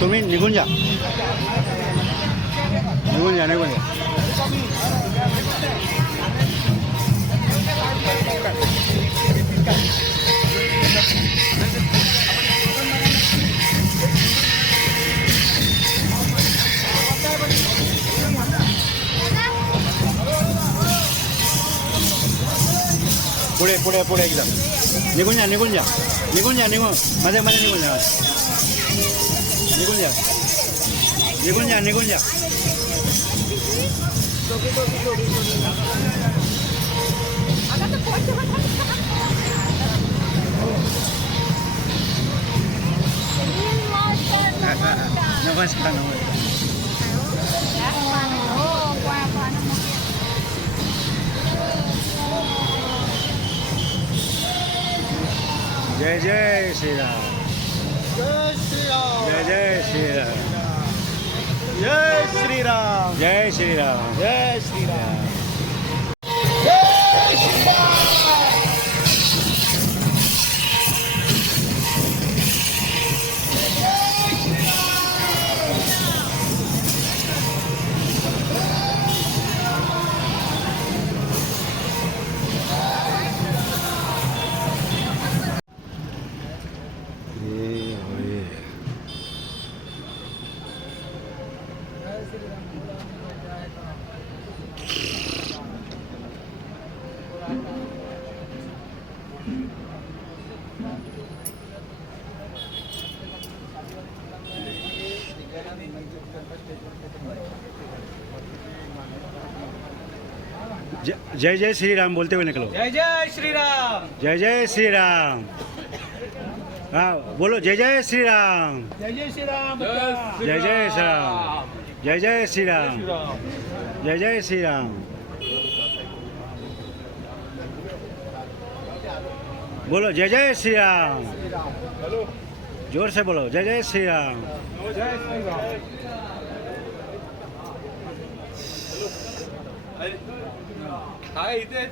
तुम्ही निघून जा, निघून जा, निघून जा. पुढे पुढे पुढे एकदम निघून जा, निघून जा, निघून जा, निघून मध्ये मध्ये निघून जा, निघून जा, निघून जा, निघून जा. नमस्कार, नमस्कार. जय जय श्रीराम, जय श्रीराम, जय जय श्रीराम, जय श्रीराम, जय श्रीराम, जय श्रीराम. जय जय श्रीराम बोलते हुए निकलो. जय जय श्रीराम, जय जय श्रीराम. हाँ बोलो, जय जय श्रीराम, जय जय श्रीराम, जय जय श्रीराम, जय जय श्रीराम, जय जय श्रीराम. बोलो जय जय श्रीराम, जोर से बोलो, जय जय श्रीराम. जय श्रीराम. हाय इथेच.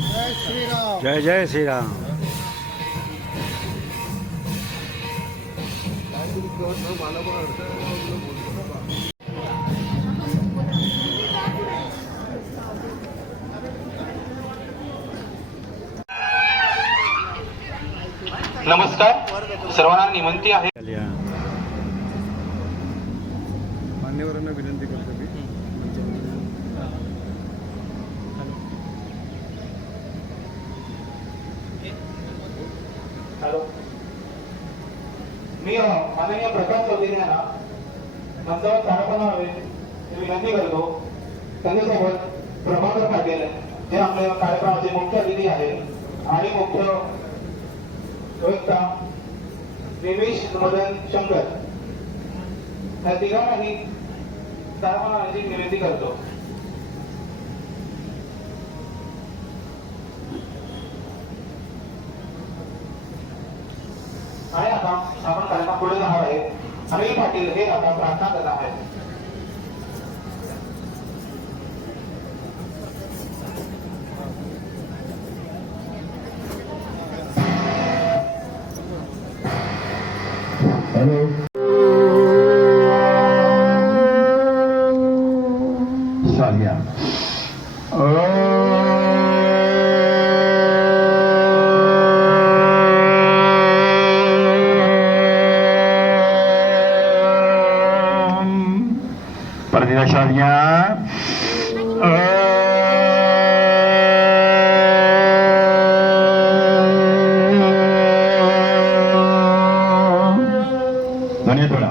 जय श्रीराम, जय जय श्रीराम. नमस्कार, सर्वांना विनंती आहे. मान्यवरांना विनंती करतो मी. हॅलो, मी माननीय प्रकाश चौधरी यांना मंचावर स्थानापन्न व्हावे ही विनंती करतो. त्यांच्यासोबत प्रभाकर पाटील जे आपल्या कार्यक्रमाचे मुख्य अतिथी आहेत आणि मुख्य वक्ता निमेश मदन शंकर, या तिघांनाही स्थानापन्न होण्याची विनंती करतो. आणि आता आपण कार्यक्रम पुढे जाणार आहे. अनिल पाटील हे आता प्रार्थना करत आहेत. हॅलो, सानिया. प्रतिशालिया ध्वनितोडा.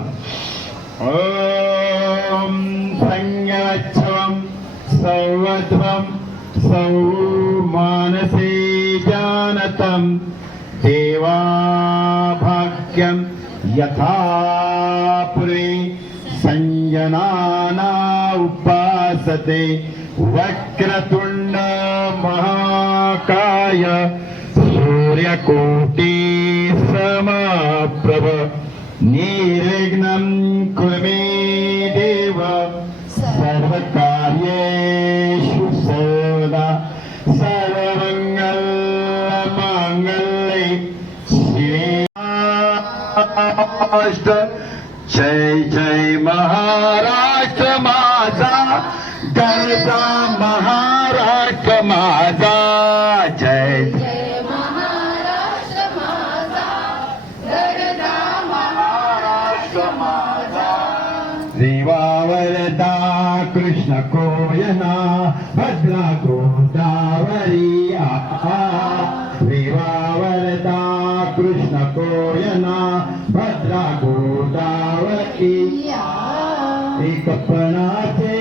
ओम संयच्छवं सौवध्वं सौमानसे जानतं देवाभाग्यं यथा पुरे संजनाना उपासते वक्रतुंड महाकाय सूर्यकोटि समप्रभ निर्विघ्नं कुरु मे देव सर्वकार्ये महाराष्ट्र, जय जय महाराष्ट्र माझा, गरजा महाराष्ट्र माझा, जय जय महाराष्ट्र माझा, गरजा महाराष्ट्र माझा. देवावरदा कृष्ण कोयना, भद्रा गोदावरी आहा. देवावरदा कृष्ण कोयना, भद्रा गोदावरी. एकपणाचे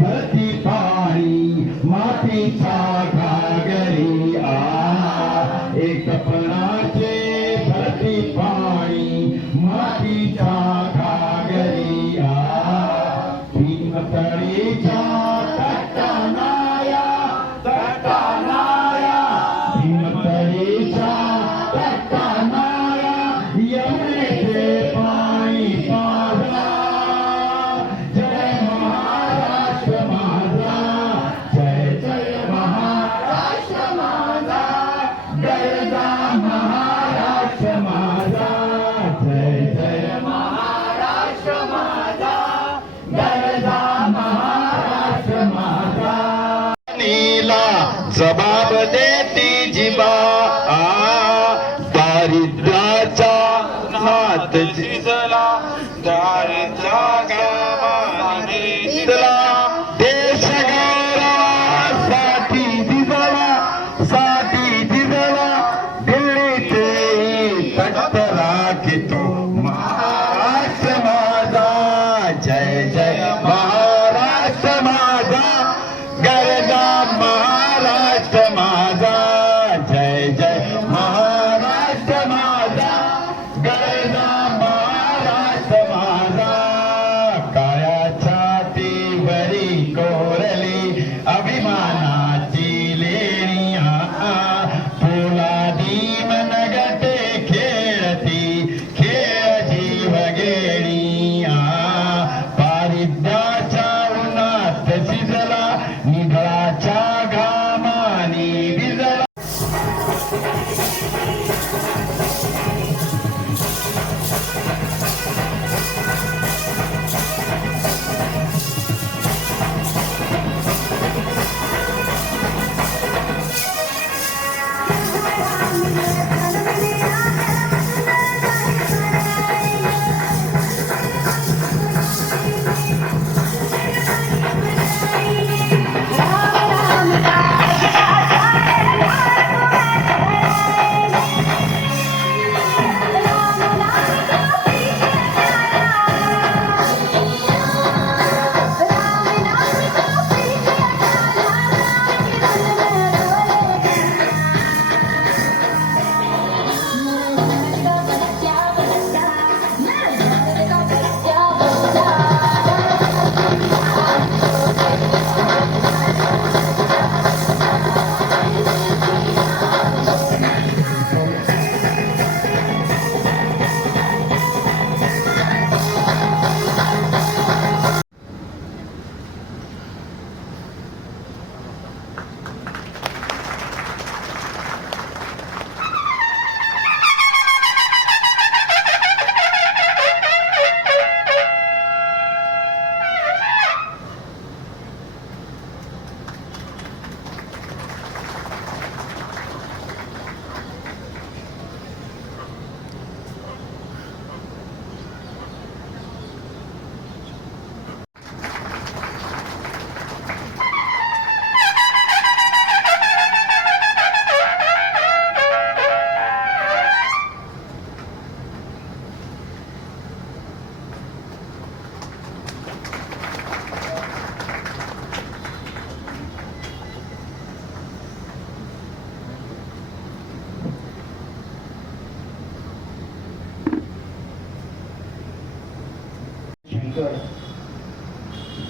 भरती पाणी, मातीचा घागरी आहा. एकपणाचे भरती पाणी, मातीचा घागरी आहा. भीमतळीच्या तटानाया, तटानाया, भीमतळीच्या तटानाया, यमुनेचे पाणी पाजा. जय महाराष्ट्र माझा, जय जय महाराष्ट्र माझा, गरजा महाराष्ट्र माझा, जय जय महाराष्ट्र माझा, गरजा महाराष्ट्र माझा. नीला जबाब देती जिबा, दारिद्र्याचा हात झिजला, दारिद्र्याचा देश गौरवासाठी झिजला, साठी झिजला. दिल्लीचे तख्त राखितो महाराष्ट्र माझा, जय जय महाराष्ट्र माझा, गरजा महाराष्ट्र माझा, जय जय महाराष्ट्र माझा, गरजा महाराष्ट्र माझा. काया छातीवरी कोरली अभिमानाची लेणी, पोलादी मनगटे खेळती खेळ जीव गेणी. पारिद्याच्या उन्हात शिजला, निधळाच्या घामानी भिजला.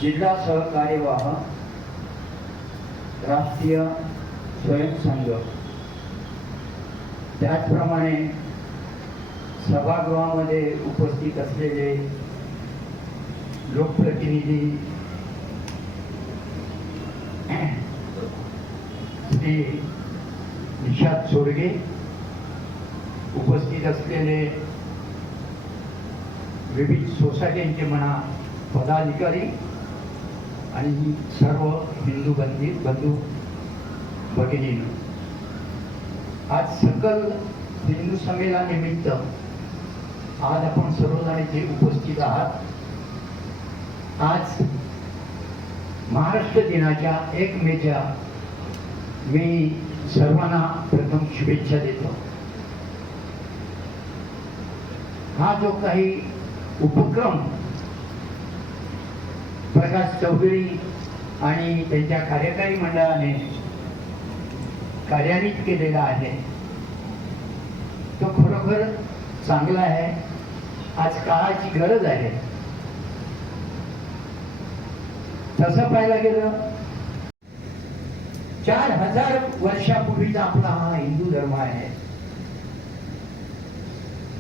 जिल्हा सहकार्यवाह राष्ट्रीय स्वयंसंघ, त्याचप्रमाणे सभागृहामध्ये उपस्थित असलेले लोकप्रतिनिधी श्री निषाद सोरगे, उपस्थित असलेले विविध सोसायट्यांचे म्हणा पदाधिकारी आणि सर्व हिंदू बंधू भगिनींनो, आज सकल हिंदू संमेलनानिमित्त आज आपण सर्वजण इथे उपस्थित आहात. आज महाराष्ट्र दिनाच्या 1 मेच्या मी सर्वांना प्रथम शुभेच्छा देतो. हा जो काही उपक्रम प्रकाश चौधरी आणि त्यांच्या कार्यकारी मंडळाने कार्यान्वित केलेला आहे तो खरोखर चांगला आहे. आज काळाची गरज आहे. तसं पाहायला गेलं 4000 वर्षापूर्वीचा आपला हा हिंदू धर्म आहे.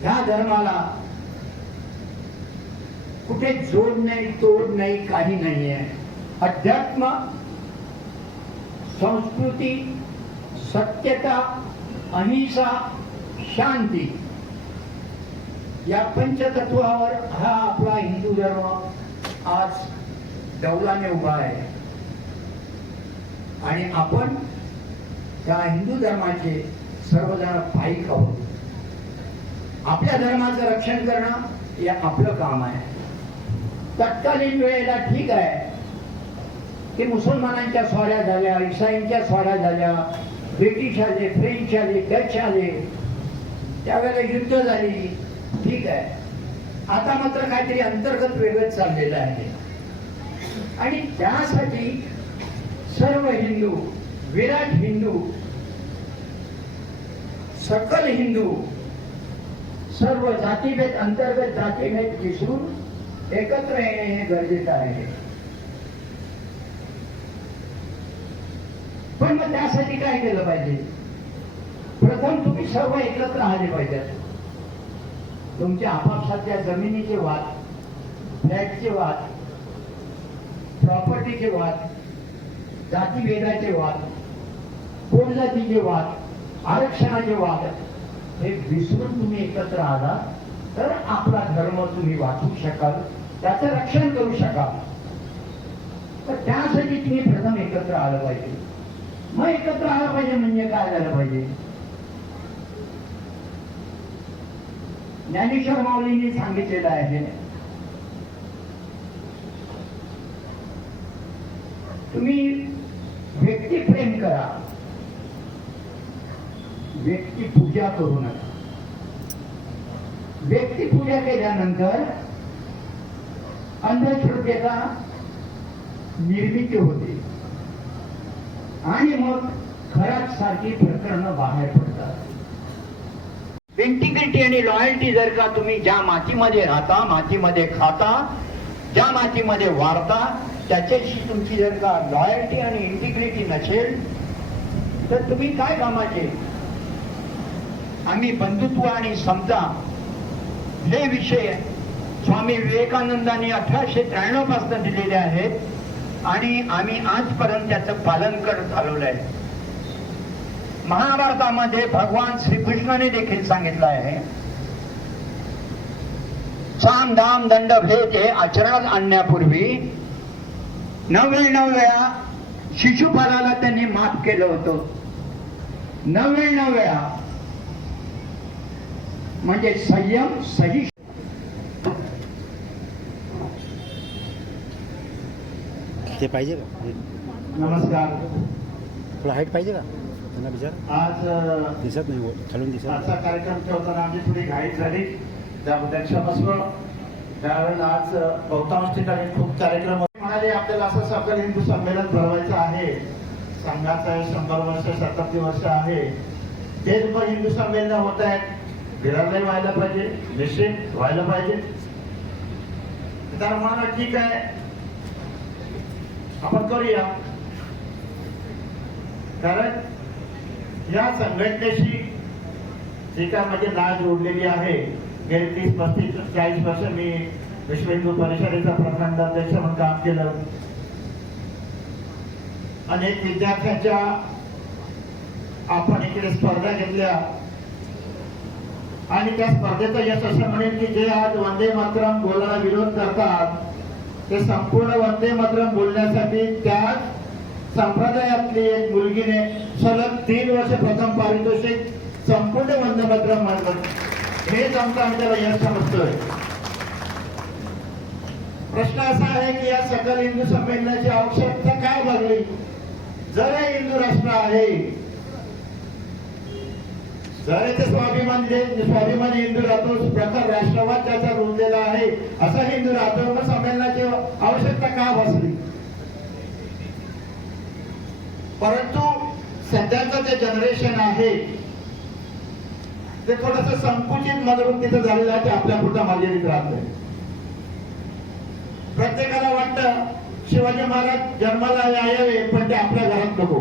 ह्या धर्माला कुठे जोड नाही, तोड नाही, काही नाही आहे. अध्यात्म, संस्कृती, सत्यता, अहिंसा, शांती या पंचतत्वावर हा आपला हिंदू धर्म आज डौलाने उभा आहे. आणि आपण त्या हिंदू धर्माचे सर्वजण पाईक आहोत. आपल्या धर्माचं रक्षण करणं हे आपलं काम आहे. तत्कालीन वेळेला ठीक आहे की मुसलमानांच्या स्वाऱ्या झाल्या, ईसाईंच्या स्वाऱ्या झाल्या, ब्रिटिश आले, फ्रेंच आले, डच आले, त्यावेळेला युद्ध झाली, ठीक आहे. आता मात्र काहीतरी अंतर्गत वेगळंच चाललेलं आहे. आणि त्यासाठी सर्व हिंदू, विराट हिंदू, सकल हिंदू, सर्व जातीभेद, अंतर्गत जातीभेद विसरून एकत्र येणे हे गरजेचं आहे. पण मग त्यासाठी काय केलं पाहिजे? प्रथम तुम्ही सर्व एकत्र आले पाहिजेत. तुमच्या आपापसातल्या जमिनीचे वाद, फ्लॅटचे वाद, प्रॉपर्टीचे वाद, जातीभेदाचे वाद, पोटजातीचे वाद, आरक्षणाचे वाद हे विसरून तुम्ही एकत्र आला तर आपला धर्म तुम्ही वाचू शकाल, त्याचं रक्षण करू शकाल. तर त्यासाठी तुम्ही प्रथम एकत्र आलं पाहिजे. मग एकत्र आलं पाहिजे म्हणजे काय झालं पाहिजे? ज्ञानेश्वर माऊलींनी सांगितलेलं आहे, तुम्ही व्यक्ती प्रेम करा, व्यक्ती पूजा करू नका. व्यक्ती पूजा केल्यानंतर अंधश्रद्धेचा निर्मिती होते आणि मग खराब सारखी प्रकरणं बाहेर पडतात. इंटिग्रिटी आणि लॉयल्टी जर का तुम्ही ज्या मातीमध्ये राहता, मातीमध्ये खाता, ज्या मातीमध्ये वाढता, त्याच्याशी तुमची जर का लॉयल्टी आणि इंटिग्रिटी नसेल तर तुम्ही काय कामाचे? आम्ही बंधुत्व आणि समता हे विषय स्वामी विवेकानंदांनी 1893 पासून दिलेले आहेत आणि आम्ही आजपर्यंत त्याचं पालन करत आलेलो आहे. महाभारतामध्ये भगवान श्रीकृष्णाने देखील सांगितलं आहे, साम दाम दंड भेद हे आचरणात आणण्यापूर्वी 99 वेळा शिशुपालाला त्यांनी माफ केलं होतं. 99 वेळा. म्हणजे संयम, सहिष्णुता. ते पाहिजे का? नमस्कार. थोडं हाईट पाहिजे का त्यांना विचार? आज दिसत नाही, खालून दिसत. आजचा कार्यक्रम ठेवताना आमची थोडी घाईत झाली, त्याबद्दल क्षमस्व. त्यावेळेला आज बहुतांश ठिकाणी खूप कार्यक्रम म्हणाले आपल्याला असं सकल हिंदू संमेलन भरवायचं आहे. संघाचं 100 वर्ष, 70 वर्ष आहे. तेच पण हिंदू संमेलन होत आहेत. बिरारलाही व्हायला पाहिजे, निश्चित व्हायला पाहिजे. त्याला म्हणाला ठीक आहे, आपण करूया. कारण या संघटनेशी जी काय माझी नाळ जोडलेली आहे, गेली 30, 35, 40 वर्ष मी विश्व हिंदू परिषदेचा प्रखंड अध्यक्ष म्हणून काम केलं. अनेक विद्यार्थ्यांच्या आपण इकडे स्पर्धा घेतल्या. आणि त्या स्पर्धेचं यश असं म्हणेल की जे आज वंदे मातरम बोलायला विरोध करतात ते संपूर्ण वंदे मातरम बोलण्यासाठी त्याच संप्रदायातली एक मुलगीने सलग 3 वर्ष प्रथम पारितोषिक संपूर्ण वंदे मातरम म्हणलं. हेच आमचं त्याला यश समजतोय. प्रश्न असा आहे की या सकल हिंदू संमेलनाची आवश्यकता काय लागली? जर हे हिंदू राष्ट्र आहे, जर ते स्वाभिमानी हिंदू राहतो, प्रखर राष्ट्रवाद त्याचा रुजलेला आहे, असा हिंदू राहतो, मग संमेलनाची आवश्यकता का भासली? परंतु सध्याचं जे जनरेशन आहे ते थोडस संकुचित मनोवृत्तीचं झालेलं आहे, ते आपल्या पुरता मर्यादित राहतंय. प्रत्येकाला वाटतं शिवाजी महाराज जन्माला यावे पण ते आपल्या घरात नको.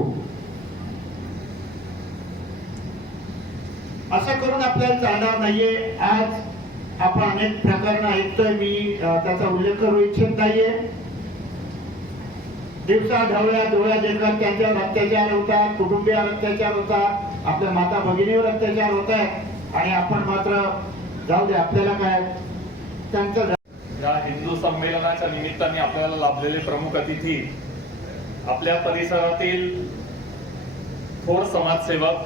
असं करून आपल्याला चालणार नाहीये. आज आपण अनेक प्रकरण ऐकतोय, मी त्याचा उल्लेख करू इच्छित नाहीये. दिवसा ढवळ्या डोळ्या देखत त्यांच्यावर अत्याचार होतात, कुटुंबियावर अत्याचार होतात, आपल्या माता भगिनीवर अत्याचार होत आहेत आणि आपण मात्र जाऊ दे आपल्याला काय. त्यांचं या हिंदू संमेलनाच्या निमित्ताने आपल्याला लाभलेले प्रमुख अतिथी आपल्या परिसरातील थोर समाजसेवक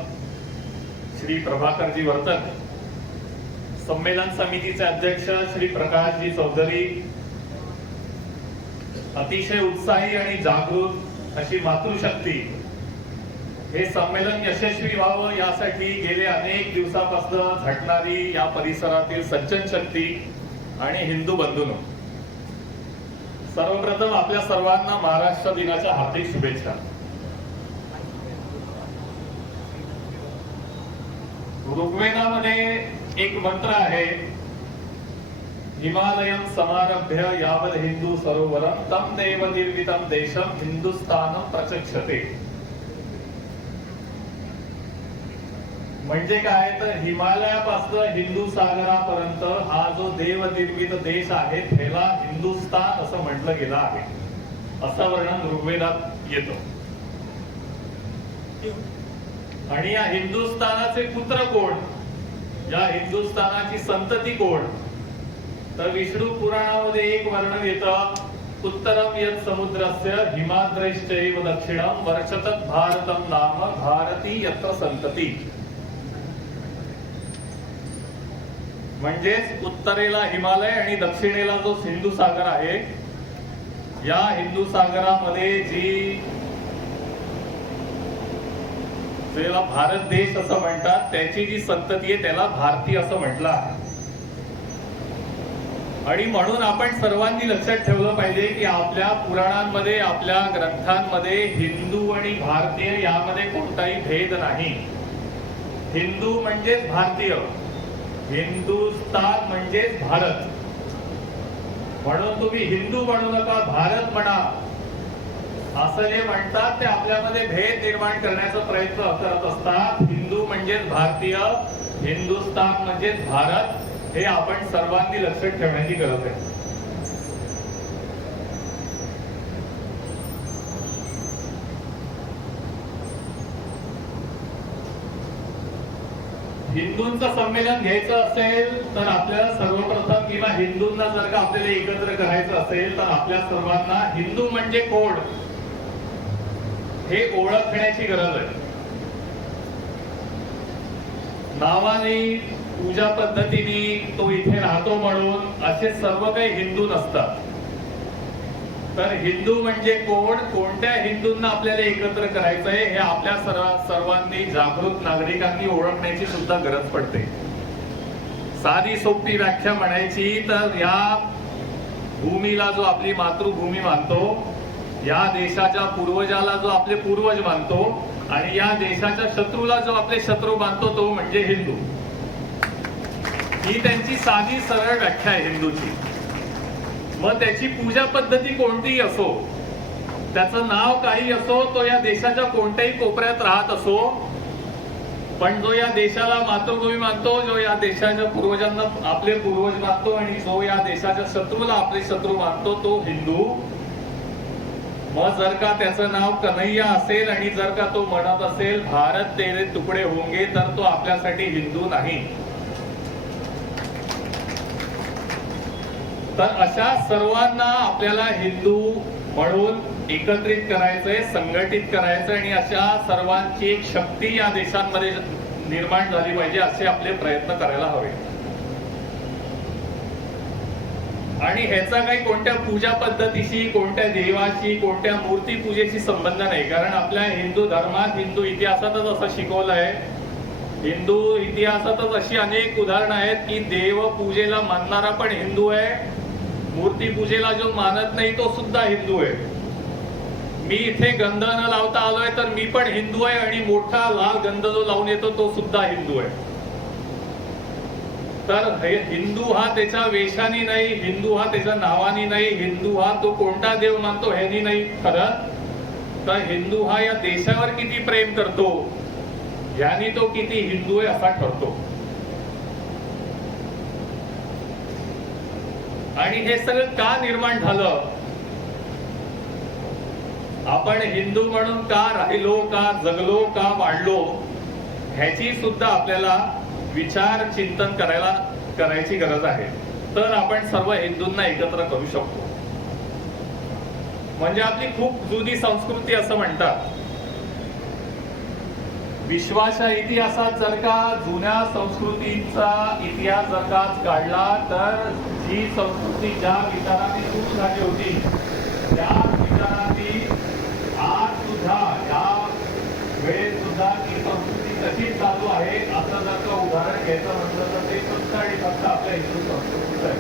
श्री प्रभाकरजी वर्तक, संमेलन समितीचे अध्यक्ष श्री प्रकाशजी चौधरी, अतिशय उत्साही आणि जागृत अशी मातृशक्ती. हे संमेलन यशस्वी व्हावं यासाठी गेले अनेक दिवसापासून झटणारी या परिसरातील सज्जन शक्ती आणि हिंदू बंधूंनो, सर्वप्रथम आपल्या सर्वांना महाराष्ट्र दिनाच्या हार्दिक शुभेच्छा. ऋग्वेदामध्ये एक मंत्र आहे, हिमालयम समारभ्य यावद हिंदू सरोवरम तम देव निर्मितम देशम हिंदुस्थानम प्रचक्षते. म्हणजे काय तर हिमालयापासून हिंदू सागरापर्यंत हा जो देवनिर्मित देश आहे त्याला हिंदुस्थान असं म्हटलं गेलं आहे, असं वर्णन ऋग्वेदात येतो. आणि या हिंदुस्थानाचे पुत्र कोण, या हिंदुस्थानाची संतती कोण, तर विष्णू पुराणामध्ये एक वर्णन येतं, उत्तरम यत् समुद्रस्य हिमाद्रैश्चैव दक्षिणम वर्षतत् भारतम नाम भारती यत्र संतती. म्हणजेच उत्तरेला हिमालय आणि दक्षिणेला जो सिंधू सागर आहे, या हिंदू सागरामध्ये ज्याला भारत देश असं म्हणतात त्याची जी संतती आहे त्याला भारतीय असं म्हटलं आहे. आणि म्हणून आपण सर्वांनी लक्षात ठेवलं पाहिजे की आपल्या पुराणांमध्ये, आपल्या ग्रंथांमध्ये हिंदू आणि भारतीय यामध्ये कोणताही भेद नाही. हिंदू म्हणजेच भारतीय, हिंदुस्थान म्हणजेच भारत. म्हणून तुम्ही हिंदू म्हणू नका, भारत म्हणा, असं जे म्हणतात ते आपल्यामध्ये भेद निर्माण करण्याचा प्रयत्न करत असतात. हिंदू म्हणजेच भारतीय, हिंदुस्थान म्हणजेच भारत, हे आपण सर्वांनी लक्षात ठेवण्याची गरज आहे. हिंदूंचं संमेलन घ्यायचं असेल तर आपल्याला सर्वप्रथम, किंवा हिंदूंना जर का आपल्याला एकत्र करायचं असेल तर आपल्या सर्वांना हिंदू म्हणजे कोण हे ओळखण्याची गरज आहे. नावाने, पूजा पद्धतीने तो इथे राहतो म्हणून असे सर्व काही हिंदू नसतात. तर हिंदू म्हणजे कोण, कोणत्या हिंदूंना आपल्याला एकत्र करायचंय हे आपल्या सर्वांनी, जागृत नागरिकांनी ओळखण्याची सुद्धा गरज पडते. साधी सोपी व्याख्या म्हणायची तर या भूमीला जो आपली मातृभूमी मानतो, या देशाच्या पूर्वजाला जो आपले पूर्वज मानतो आणि या देशाच्या शत्रूला जो आपले शत्रू मानतो तो म्हणजे हिंदू. ही त्यांची साधी सरळ व्याख्या आहे हिंदूची. मग त्याची पूजा पद्धती कोणतीही असो, त्याचं नाव काही असो, तो या देशाच्या कोणत्याही कोपऱ्यात राहत असो, पण जो या देशाला मातृभूमी मानतो, जो या देशाच्या पूर्वजांना आपले पूर्वज मानतो आणि जो या देशाच्या शत्रूला आपले शत्रू मानतो तो हिंदू. मग जर का त्याचं नाव कन्हैया असेल आणि जर का तो म्हणत असेल भारत तेरे तुकडे होंगे, तर तो आपल्यासाठी हिंदू नाही. तर अशा सर्वांना आपल्याला हिंदू म्हणून एकत्रित करायचंय, संघटित करायचंय आणि अशा सर्वांची एक शक्ती या देशांमध्ये निर्माण झाली पाहिजे असे आपले प्रयत्न करायला हवे. आणि ह्याचा काही कोणत्या पूजा पद्धतीशी, कोणत्या देवाशी, कोणत्या मूर्ती पूजेशी संबंध नाही. कारण आपल्या हिंदू धर्मात, हिंदू इतिहासातच असं शिकवलं आहे, हिंदू इतिहासातच अशी अनेक उदाहरणं आहेत की देव पूजेला मानणारा पण हिंदू आहे, मूर्ती पूजेला जो मानत नाही तो सुद्धा हिंदू आहे. मी इथे गंध न लावता आलोय तर मी पण हिंदू आहे आणि मोठा लाल गंध जो लावून येतो तो सुद्धा हिंदू आहे. तर हे हिंदू हा त्याच्या वेशाने नाही, हिंदू हा त्याच्या नावाने नाही, हिंदू हा तो कोणता देव मानतो ह्यानी नाही खरं, तर हिंदू हा या देशावर किती प्रेम करतो यानी तो किती हिंदू आहे असा ठरतो. आणि हे सगळं का निर्माण झालं, आपण हिंदू म्हणून का राहिलो, का जगलो, का वाढलो, ह्याची सुद्धा आपल्याला विचार चिंतन करायची गरज आहे. तर आपण सर्व हिंदूंना एकत्र करू शकतो. म्हणजे आपली खूप जुनी संस्कृती असं म्हणतात. विश्वाच्या इतिहासात जर का जुन्या संस्कृतीचा इतिहास जर का काढला तर जी संस्कृती ज्या विचाराने सुरू झाली होती त्या विचारांनी आज सुद्धा या वेळेत सुद्धा ती संस्कृती कशी चालू आहे असं जर का उदाहरण घ्यायचं म्हटलं तर ते फक्त आणि फक्त आपल्या हिंदू संस्कृतीच आहे.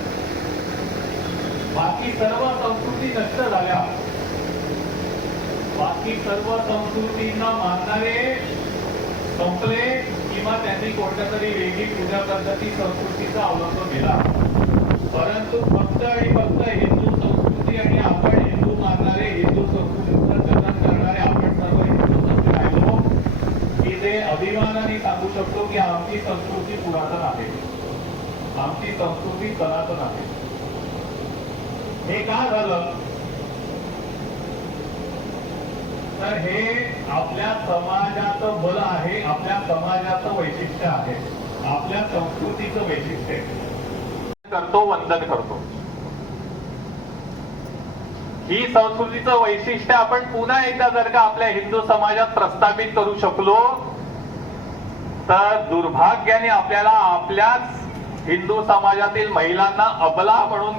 बाकी सर्व संस्कृती नष्ट झाल्या, बाकी सर्व संस्कृतींना मानणारे संपले किंवा त्यांनी कोणत्या तरी वेगळी पूजा पद्धती संस्कृतीचा अवलंब केला. परंतु फक्त आणि फक्त हिंदू संस्कृती आणि आपण हिंदू मानणारे, हिंदू संस्कृतीचं जतन करणारे आपण सर्व हिंदू राहिलो की ते अभिमानाने सांगू शकतो की आमची संस्कृती पुरातन आहे, आमची संस्कृती सनातन आहे. हे का झालं, तर हे आपल्या समाजाचं बल आहे, आपल्या समाजाचं वैशिष्ट्य आहे, आपल्या संस्कृतीचं वैशिष्ट्य करतो, वंदन करतो. ही संस्कृतीचं वैशिष्ट्य आपण पुन्हा एकदा जर का आपल्या हिंदू समाजात प्रस्थापित करू शकलो तर दुर्भाग्याने आपल्याला आपल्याच हिंदू समाजातील महिलांना अबला म्हणून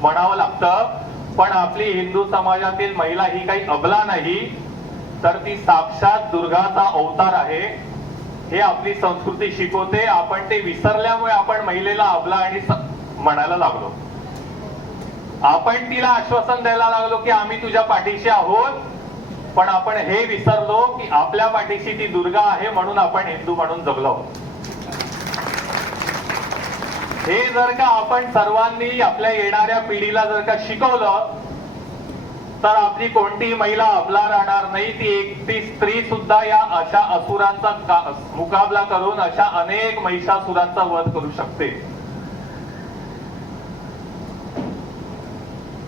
म्हणावं लागतं. पण आपली हिंदू समाजातील महिला ही काही अबला नाही, तर ती साक्षात दुर्गाचा अवतार आहे. हे आपली संस्कृती शिकवते. आपण ते विसरल्यामुळे आपण महिलेला अबला आणि म्हणायला लागलो. आपण तिला आश्वासन द्यायला लागलो की आम्ही तुझ्या पाठीशी आहोत, पण आपण हे विसरलो की आपल्या पाठीशी ती दुर्गा आहे म्हणून आपण हिंदू म्हणून जगलो. हे जर का आपण सर्वांनी आपल्या येणाऱ्या पिढीला जर का शिकवलं तर आपली कोणतीही महिला अबला राहणार नाही. ती एकटी स्त्री सुद्धा या अशा असुरांचा मुकाबला करून अशा अनेक महिषासुरांचा वध करू शकते.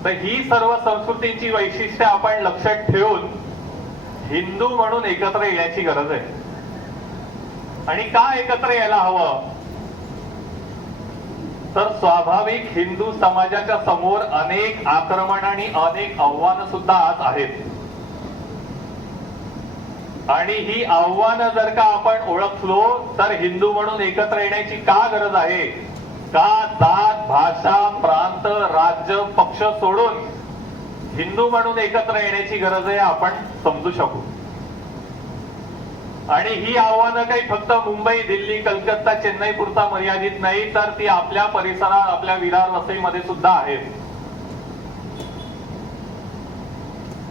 तर ही सर्व संस्कृतींची वैशिष्ट्ये आपण लक्षात ठेवून हिंदू म्हणून एकत्र येण्याची गरज आहे. आणि का एकत्र यायला हवं, तर स्वाभाविक हिंदू समाजाच्या समोर अनेक आक्रमण आणि अनेक आव्हानं सुद्धा आज आहेत. आणि ही आव्हानं जर का आपण ओळखलो तर हिंदू म्हणून एकत्र येण्याची का गरज आहे, का जात, भाषा, प्रांत, राज्य, पक्ष सोडून हिंदू म्हणून एकत्र येण्याची गरज आहे आपण समजू शकू. आणि ही आव्हानं काही फक्त मुंबई, दिल्ली, कलकत्ता, चेन्नई पुरता मर्यादित नाही, तर ती आपल्या परिसरात, आपल्या विरार वसईमध्ये सुद्धा आहेत.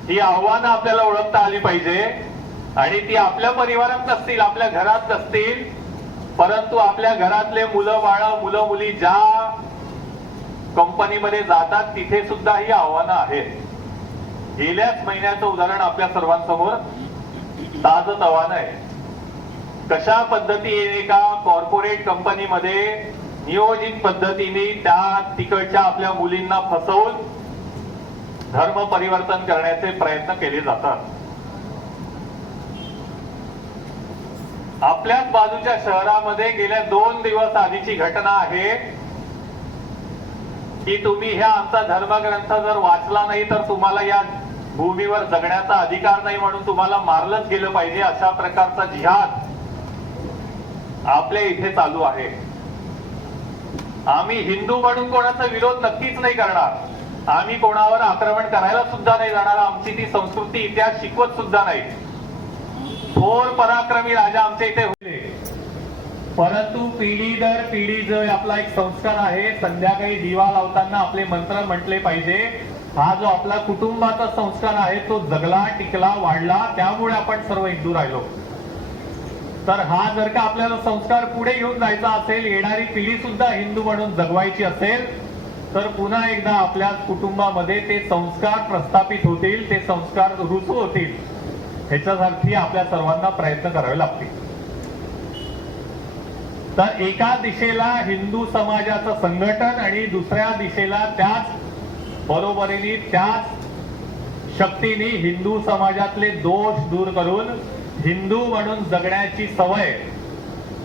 ही आव्हानं आपल्याला ओळखता आली पाहिजे. आणि ती आपल्या परिवारात नसतील, आपल्या घरात नसतील, परंतु आपल्या घरातले मुलं बाळं, मुलं मुली ज्या कंपनीमध्ये जातात तिथे सुद्धा ही आव्हानं आहेत. गेल्याच महिन्याचं उदाहरण आपल्या सर्वांसमोर ताजतवानं आहे. कशा पद्धतीने एका कॉर्पोरेट कंपनीमध्ये नियोजित पद्धतीने त्या तिकडच्या आपल्या मुलींना फसवून धर्म परिवर्तन करण्याचे प्रयत्न केले जातात. आपल्याच बाजूच्या शहरामध्ये गेल्या 2 दिवस आधीची घटना आहे. की तुम्ही ह्या आमचा धर्मग्रंथ जर वाचला नाही तर तुम्हाला या भूमीवर जगण्याचा अधिकार नाही, म्हणून तुम्हाला मारलंच गेलं पाहिजे, अशा प्रकारचा जिहाद आपल्या इथे चालू आहे. आम्ही हिंदू म्हणून कोणाचा विरोध नक्कीच नाही करणार, आम्ही कोणावर आक्रमण करायला सुद्धा नाही जाणार, आमची ती संस्कृती इतिहास शिकवत सुद्धा नाही. थोर पराक्रमी राजा आमच्या इथे होते, परंतु पिढी दर पिढी जो आपला एक संस्कार आहे, संध्याकाळी दिवा लावताना आपले मंत्र म्हटले पाहिजे. हा जो आपला कुटुंबाचा संस्कार आहे तो जगला, टिकला, वाढला, त्यामुळे आपण सर्व हिंदू राहिलो. तर हा जर का आपल्याला संस्कार पुढे घेऊन जायचा असेल, येणारी पिढी सुद्धा हिंदू म्हणून जगवायची असेल, तर पुन्हा एकदा आपल्या कुटुंबामध्ये ते संस्कार प्रस्थापित होतील, ते संस्कार रुजू होतील, ह्याच्यासाठी आपल्या सर्वांना प्रयत्न करावे लागतील. तर एका दिशेला हिंदू समाजाचं संघटन आणि दुसऱ्या दिशेला त्याच बरोबरीने त्याच शक्तीने हिंदू समाजातले दोष दूर करून हिंदू म्हणून जगण्याची सवय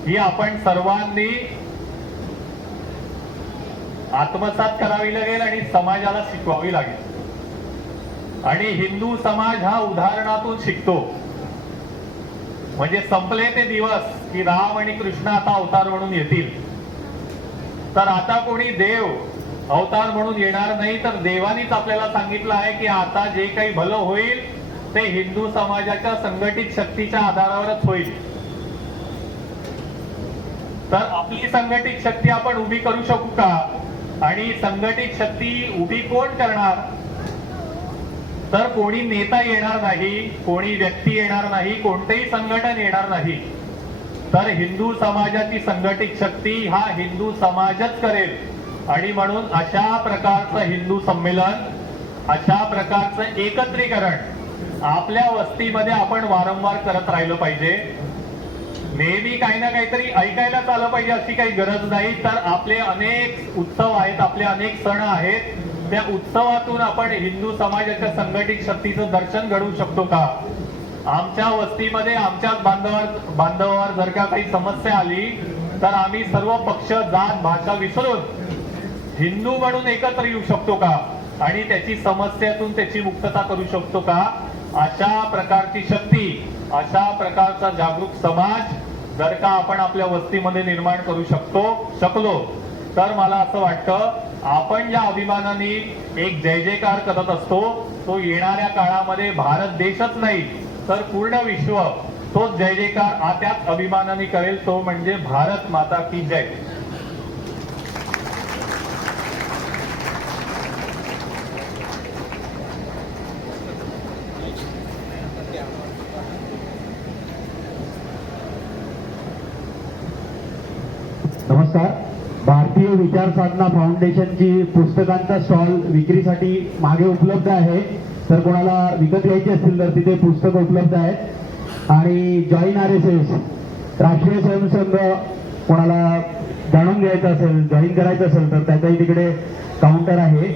ही आपण सर्वांनी आत्मसात करावी लागेल आणि समाजाला शिकवावी लागेल. आणि हिंदू समाज हा उदाहरणातून शिकतो. म्हणजे संपले ते दिवस की राम आणि कृष्ण आता अवतार म्हणून येतील, तर आता कोणी देव अवतार म्हणून येणार नाही, तर देवानीच आपल्याला सांगितलं आहे की आता जे काही भलं होईल ते हिंदू समाजाच्या संघटित शक्तीच्या आधारावरच होईल. तर आपली संघटित शक्ती आपण उभी करू शकू का? आणि संघटित शक्ती उभी कोण करणार? तर कोणी नेता येणार नाही, कोणी व्यक्ती येणार नाही, कोणतेही संघटन येणार नाही. तर हिंदू समाजाची संघटित शक्ती हा हिंदू समाजच करेल. आणि म्हणून अशा प्रकारचं हिंदू संमेलन, अशा प्रकारचं एकत्रीकरण आपल्या वस्तीमध्ये आपण वारंवार करत राहिलं पाहिजे. नेहमी काही ना काहीतरी ऐकायलाच आलं पाहिजे अशी काही गरज नाही. तर आपले अनेक उत्सव आहेत, आपले अनेक सण आहेत, त्या उत्सवातून आपण हिंदू समाजाच्या संघटित शक्तीचं दर्शन घडवू शकतो का? आमच्या वस्तीमध्ये आमच्याच बांधवावर जर का काही समस्या आली तर आम्ही सर्व पक्ष, जात, भाषा विसरून हिंदू म्हणून एकत्र येऊ शकतो का? आणि त्याची समस्यातून त्याची मुक्तता करू शकतो का? अशा प्रकारची शक्ती, अशा प्रकारचा जागरूक समाज जर का आपण आपल्या वस्तीमध्ये निर्माण करू शकलो तर मला असं वाटतं आपण ज्या अभिमानाने एक जय जयकार करत असतो तो येणाऱ्या काळामध्ये भारत देशच नाही तर पूर्ण विश्व तोच जय जयकार त्याच अभिमानाने करेल, तो म्हणजे भारत माता की जय. नमस्कार. भारतीय विचार साधना फाउंडेशनची पुस्तकांचा स्टॉल विक्रीसाठी मागे उपलब्ध आहे. तर कोणाला विकत घ्यायची असतील तर तिथे पुस्तकं उपलब्ध आहेत. आणि जॉईन RSS राष्ट्रीय स्वयंसंघ कोणाला जाणून घ्यायचं असेल, जॉईन करायचं असेल तर त्याच्याही तिकडे काउंटर आहे.